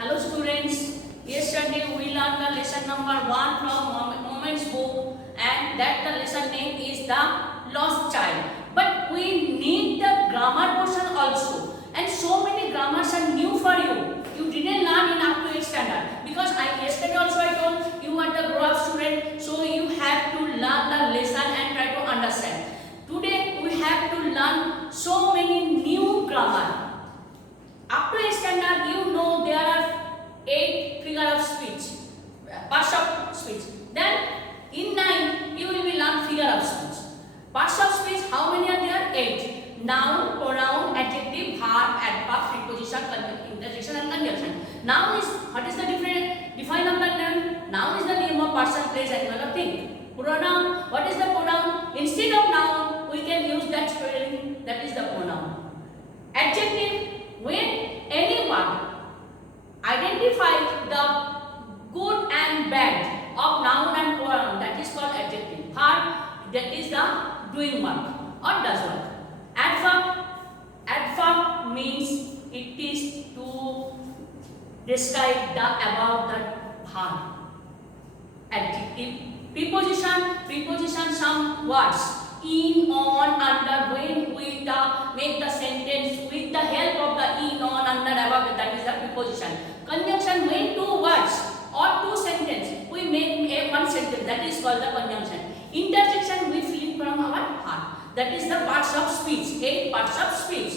Hello students, yesterday we learned the lesson number 1 from Moments book, and that the lesson name is the lost child. But we need the grammar portion also, and so many grammars are new for you. You didn't learn in up to 8th standard because yesterday also I told you are the grown up student, so you have to learn the lesson and try to understand. Today we have to learn so many new grammar. Up to 8th standard, you know there are 8 figure of speech, parts of speech. Then in 9, you will be learn figure of speech. Parts of speech, how many are there? 8. Noun, pronoun, adjective, verb, adverb, preposition, interjection and conjunction. Noun is, what is the different define of the noun? Noun is the name of person, place, animal or thing. Pronoun, what is the pronoun? Instead of noun, we can use that spelling, that is the pronoun. Adjective, when any word identifies the good and bad of noun and pronoun, that is called adjective. Verb, that is the doing work or does work. Adverb means it is to describe the about the verb. Adjective. Preposition some words in, on, under, when, with the make the sentence with the help of the in, on, under, above, that is the preposition. Conjunction, when two words or two sentences we make one sentence, that is called the conjunction. Interjection, we fill from our heart, that is the parts of speech, 8 parts of speech.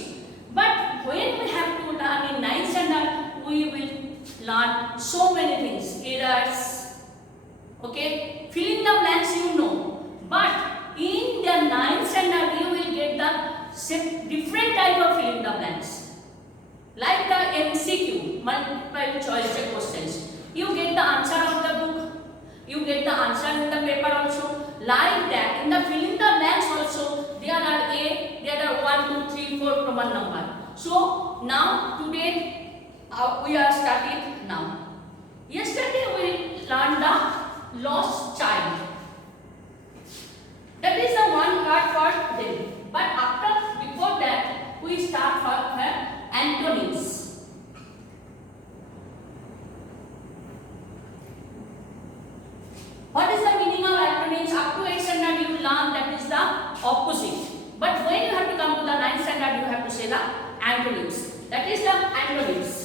But when we have to learn in 9th standard, we will learn so many things, errors, okay, filling the blanks you know, but in the 9th standard you will get the different type of filling the blanks, like the MCQ, multiple choice questions. You get the answer of the book, you get the answer in the paper also. Like that, in the filling the blanks also, there are 1, 2, 3, 4 common number. So now today we are starting now. Yesterday we learned the lost child. That is the one word for them. But before that, we start for antonyms. What is the meaning of antonyms? Up to 8th standard you learn that is the opposite. But when you have to come to the 9th standard, you have to say the antonyms. That is the antonyms.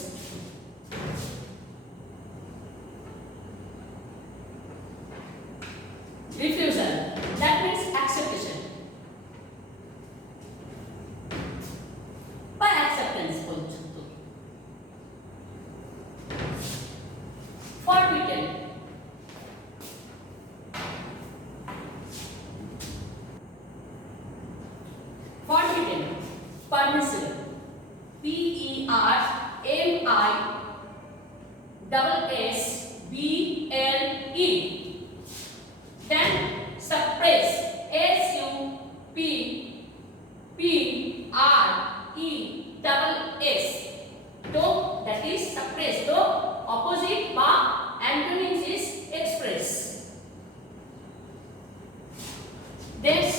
Refusal, that means acceptation. By acceptance also. Forbidden. Forbidden. Permissible. Permissible. Then suppress, S-U-P-P-R-E-S-S. So that is suppress. So opposite by antonyms is express. Then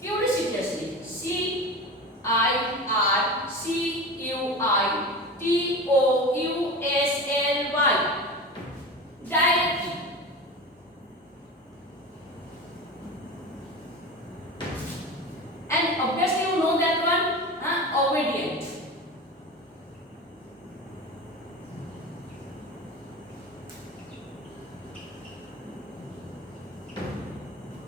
curiously, C-I-R-C-U-I-T-O-U-S-L-Y. Directly. And obviously you know that one, obedient.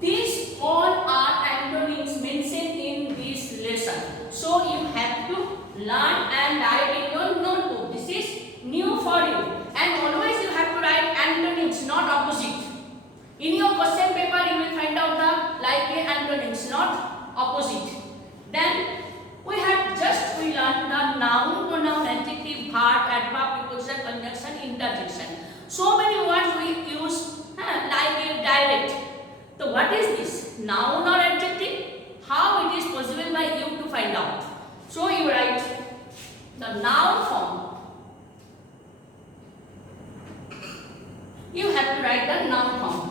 These all are antonyms mentioned in this lesson. So you have to learn and write in your notebook. This is new for you. And always you have to write antonyms, not opposite. In your question paper you will find out the like antonyms, not opposite. Then we learned the noun, pronoun, adjective, verb, adverb, preposition, conjunction, interjection. So many words we use like direct. So what is this? Noun or adjective? How it is possible by you to find out? So you write the noun form. You have to write the noun form.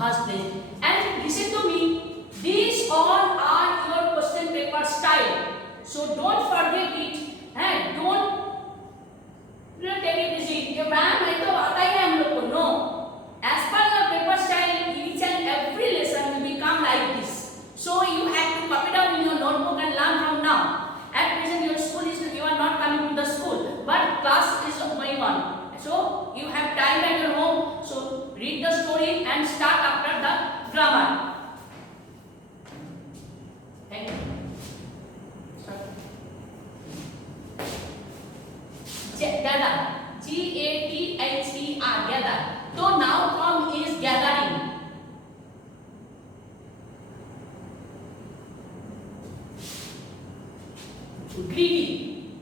Bhasdev. And listen to me, these all are greedy.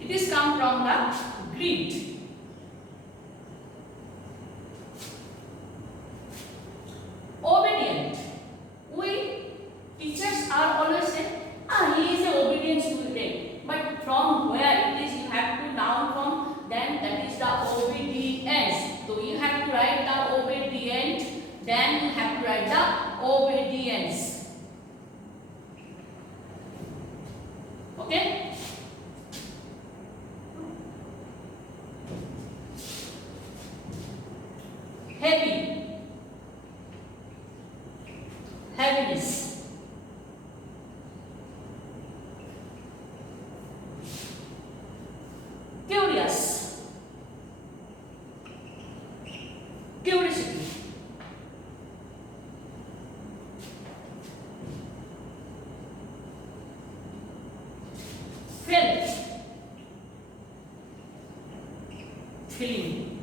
It is come from the greed. Obedient. We teachers are always say, he is an obedient student. But from where it is, you have to noun from, then that is the obedience. So you have to write the obedient, then you have to write the obedience. Okay? Heavy. Heaviness. Curious. Curiosity. Felt. Feeling.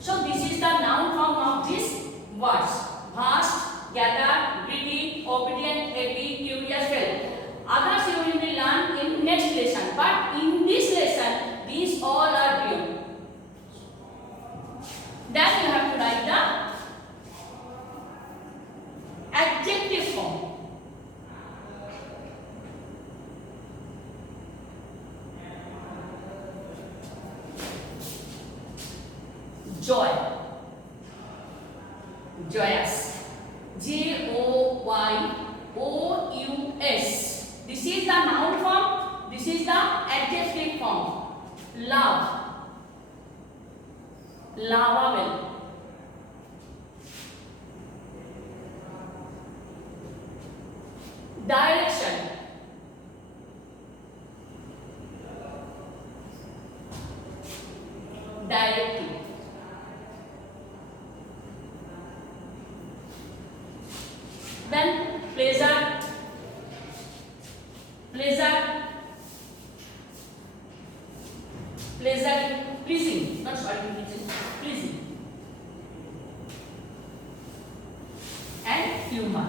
So this is the noun form of these words: vast, gather, greedy, obedient, heavy, curious, felt. Others you will be learn in next lesson, but in this lesson these all are due. Then you have to write the adjective form. Joy. Joyous. Joyous. This is the noun form. This is the adjective form. Love. Lovable. Direction. Directive. Then pleasure. Pleasure. Pleasure. Pleasing. Not sorry, pleasing. And humor.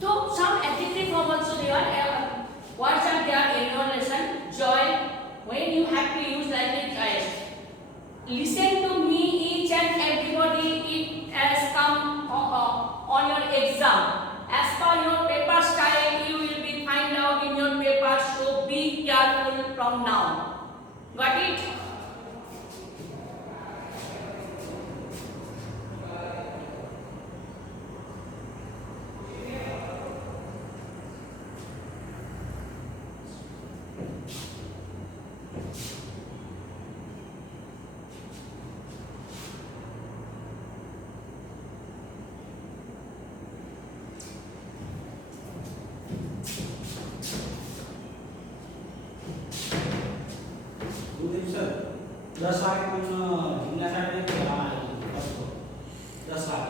So some adjective form also there are. Words are there in your lesson. Joy. When you have to use like this, listen to me, each and everybody. It has come on your exam. As per your paper style, you will be find out in your paper. So be careful from now. Got it? Sir 10 lakh पण जिल्ह्यासाठी असतो 10 lakh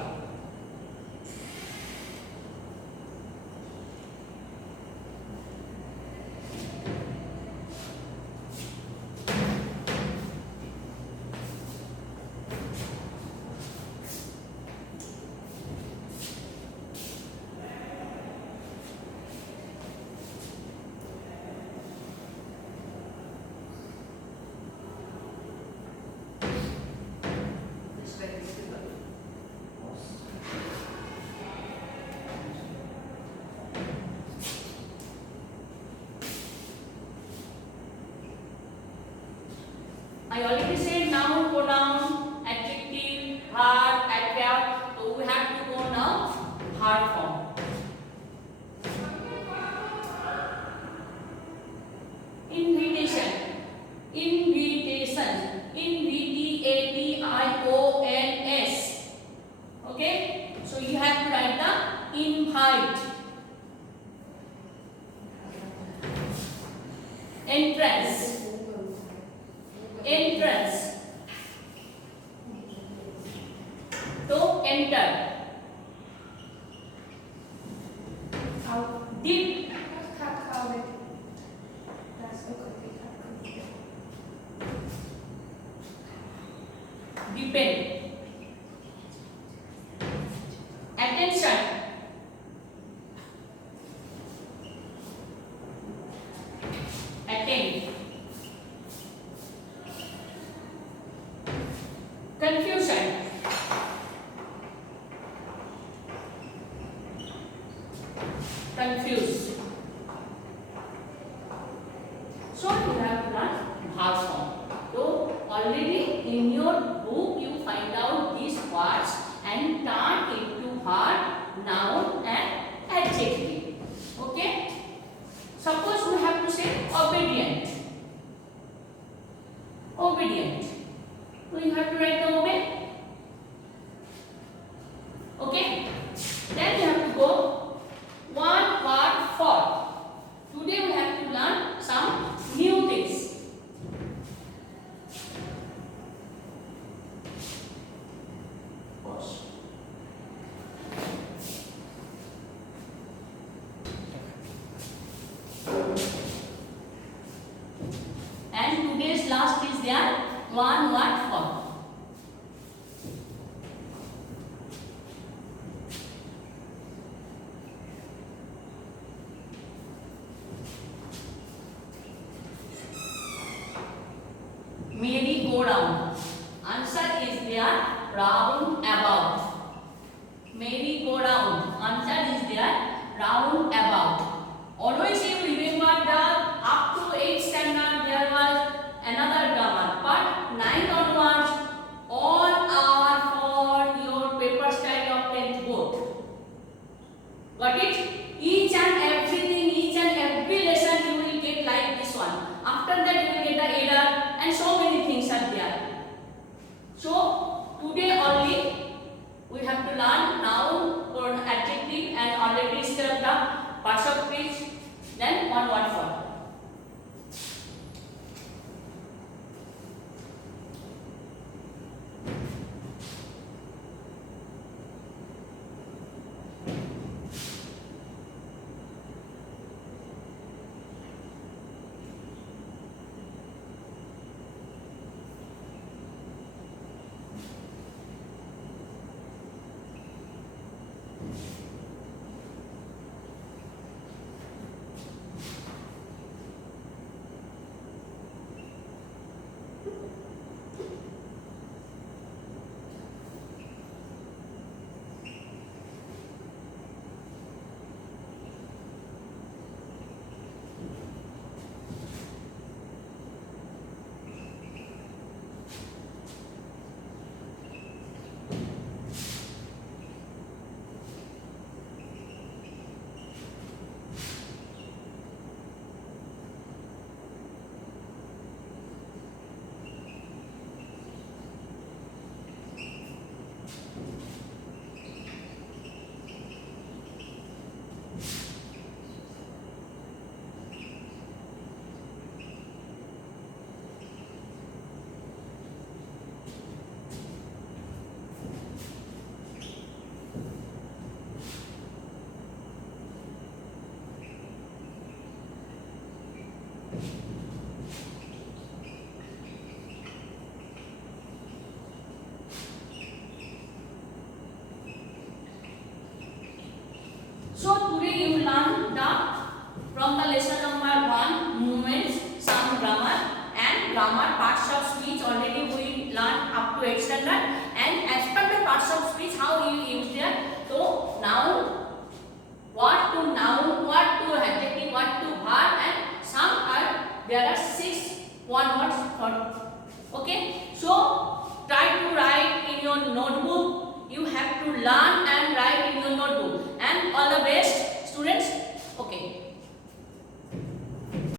I already said noun, pronoun, adjective, verb, adverb. So we have to go now verb form. Invitation. Invitation. Invitation. Okay. So you have to write the invite. Entrance. Entrance. To enter. Dip. Attention. Attend. Confusion. Confused. So you have to learn bhag form. So already in your book you find out these words and turn into verb, noun and adjective. Okay? Suppose we have to say obedient. Obedient. So you have to write the obey. Okay? Then you have to go one word for. Today we have to learn some new things. Pause. And today's last is there one word for. Merry go round. Answer is there round about. Merry go round. Answer is there round about. Always you remember the up to 8th standard there was another grammar, but 9th onwards all are for your paper style of 10th board. Got it? Each and everything, each and every lesson you will get like this one. After that you will get the error and so many things are there. So today only we have to learn noun or adjective and already studied the parts of speech. Then one word for. So today you learn the from the lesson number 1 movements, some grammar and grammar parts of speech. Already we learned up to 8th standard, and as per the parts of speech how you use there. So noun, what to noun, what to adjective, what to verb, and some are there are 6 one words for. Okay, so try to write in your notebook. You have to learn and write in your